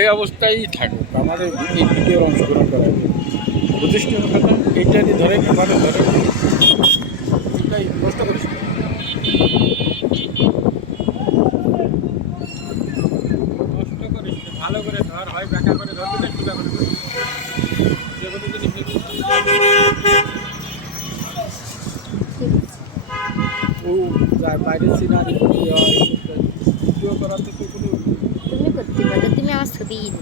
এই অবস্থায় থাকুক, আমাদের এই ভিডিওর অংশগ্রহণ করা হবে। বুঝিস কথা, এইটারই ধরে আমাদের ধরে এটাই কষ্ট করিস না। কষ্ট করিস না, ভালো করে ধর, হয় ব্যাখ্যা করে ধরবি না সোজা করে ধরবি। যে কোনো জিনিস ও যায় বাইরে সিনারি করতে হয়, ভিডিও করার তো কোনো তুমি করতে পারো, তুমি আমার ছবি না।